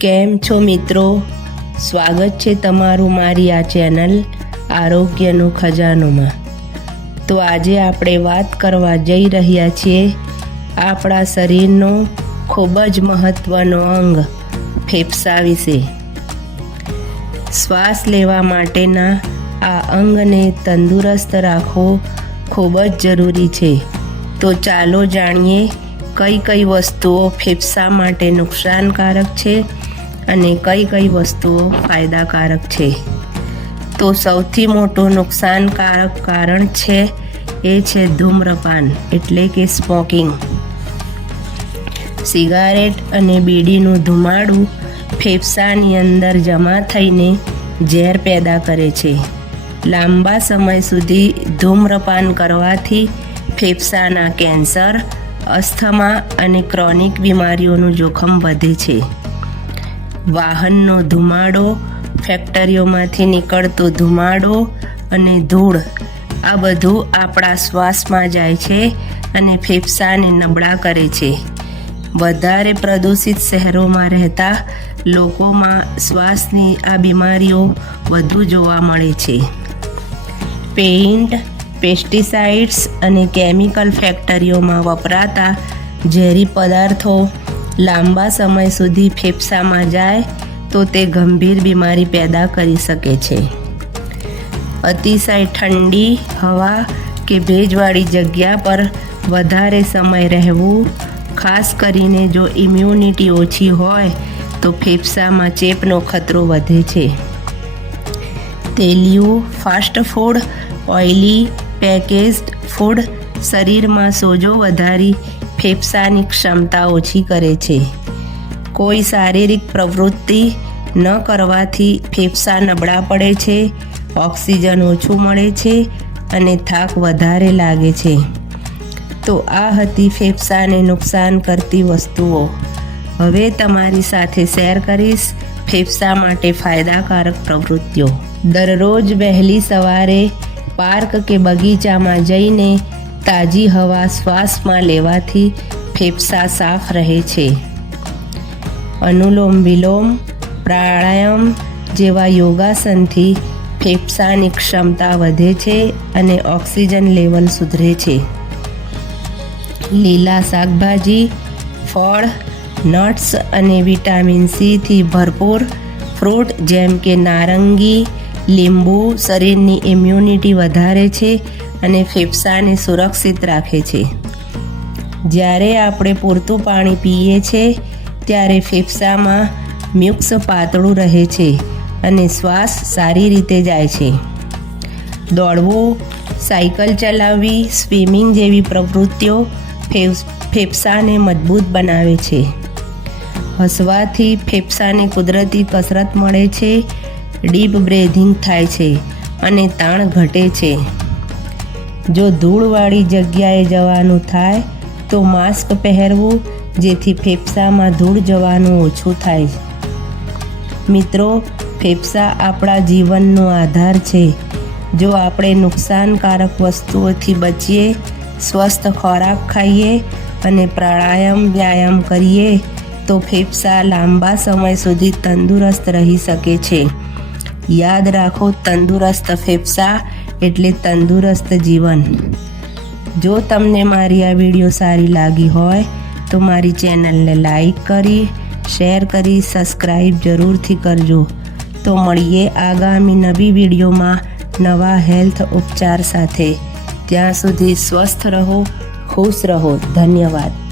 કેમ છો મિત્રો? સ્વાગત છે તમારું મારી આ ચેનલ આરોગ્યનું ખજાનોમાં. તો આજે આપણે વાત કરવા જઈ રહ્યા છીએ આપણા શરીરનો ખૂબ જ મહત્ત્વનો અંગ, ફેફસા વિશે. શ્વાસ લેવા માટેના આ અંગને તંદુરસ્ત રાખવો ખૂબ જ જરૂરી છે. તો ચાલો જાણીએ કઈ કઈ વસ્તુઓ ફેફસા માટે નુકસાનકારક છે અને કઈ કઈ વસ્તુઓ ફાયદાકારક છે? તો સૌથી મોટું નુકસાનકારક કારણ છે, એ છે ધૂમ્રપાન, એટલે કે સ્મોકિંગ. સિગારેટ અને બીડીનું ધુમાડું ફેફસાની અંદર જમા થઈને ઝેર પેદા કરે છે. લાંબા સમય સુધી ધૂમ્રપાન કરવાથી ફેફસાના કેન્સર અસ્થમા અને ક્રોનિક બીમારીઓનું જોખમ વધે છે. વાહનનો ધુમાડો, ફેક્ટરીઓમાંથી નીકળતો ધુમાડો અને ધૂળ, આ બધું આપણા શ્વાસમાં જાય છે અને ફેફસાને નબળા કરે છે. વધારે પ્રદૂષિત શહેરોમાં રહેતા લોકોમાં શ્વાસની આ બીમારીઓ વધુ જોવા મળે છે. પેઇન્ટ પેસ્ટિસાઇડ્સ અને કેમિકલ ફેક્ટરીઓમાં વપરાતા ઝેરી પદાર્થો લાંબા સમય સુધી ફેફસામાં જાય તો તે ગંભીર બીમારી પેદા કરી શકે છે. અતિશય ઠંડી હવા કે ભેજવાળી જગ્યા પર વધારે સમય રહેવું, ખાસ કરીને જો ઇમ્યુનિટી ઓછી હોય તો ફેફસામાં ચેપનો ખતરો વધે છે. તેલિયું fast food oily packaged food શરીરમાં સોજો વધારી ફેફસાની ક્ષમતા ઓછી કરે છે. કોઈ શારીરિક પ્રવૃત્તિ ન કરવાથી ફેફસા નબળા પડે છે, ઓક્સિજન ઓછું મળે છે અને થાક વધારે લાગે છે. તો આ હતી ફેફસાને નુકસાન કરતી વસ્તુઓ. હવે તમારી સાથે શેર કરીશ ફેફસા માટે ફાયદાકારક પ્રવૃત્તિઓ. દરરોજ વહેલી સવારે પાર્ક કે બગીચામાં જઈને તાજી હવા શ્વાસમાં લેવાથી ફેફસા સાફ રહે છે. અનુલોમ વિલોમ, પ્રાણાયામ જેવા યોગાસનથી ફેફસાની ક્ષમતા વધે છે અને ઓક્સિજન લેવલ સુધરે છે. લીલા શાકભાજી, ફળ, નટ્સ અને વિટામિન સીથી ભરપૂર ફ્રૂટ જેમ કે નારંગી લીંબુ શરીરની ઇમ્યુનિટી વધારે છે અને ફેફસાને સુરક્ષિત રાખે છે. જ્યારે આપણે પૂરતું પાણી પીએ છીએ ત્યારે ફેફસામાં મ્યુક્સ પાતળું રહે છે અને શ્વાસ સારી રીતે જાય છે. દોડવું, સાયકલ ચલાવવી, સ્વિમિંગ જેવી પ્રવૃત્તિઓ ફેફસાને મજબૂત બનાવે છે. હસવાથી ફેફસાને કુદરતી કસરત મળે છે ડીપ બ્રેધિંગ થાય છે અને તાણ ઘટે છે. જો ધૂળવાળી જગ્યાએ જવાનું થાય, તો માસ્ક પહેરવું, જેથી ફેફસામાં ધૂળ જવાનું ઓછું થાય. મિત્રો, ફેફસા આપણા જીવનનો આધાર છે. જો આપણે નુકસાનકારક વસ્તુઓથી બચીએ, સ્વસ્થ ખોરાક ખાઈએ અને પ્રાણાયામ વ્યાયામ કરીએ, તો ફેફસા લાંબા સમય સુધી તંદુરસ્ત રહી શકે છે. યાદ રાખો, તંદુરસ્ત ફેફસા એટલે તંદુરસ્ત જીવન. જો તમને મારી આ વીડિયો સારી લાગી હોય, તો મારી ચેનલને લાઈક કરી, શેર કરી સબસ્ક્રાઈબ જરૂરથી કરજો. તો મળીએ આગામી નવી વિડીયોમાં નવા હેલ્થ ઉપચાર સાથે. ત્યાં સુધી સ્વસ્થ રહો, ખુશ રહો. ધન્યવાદ.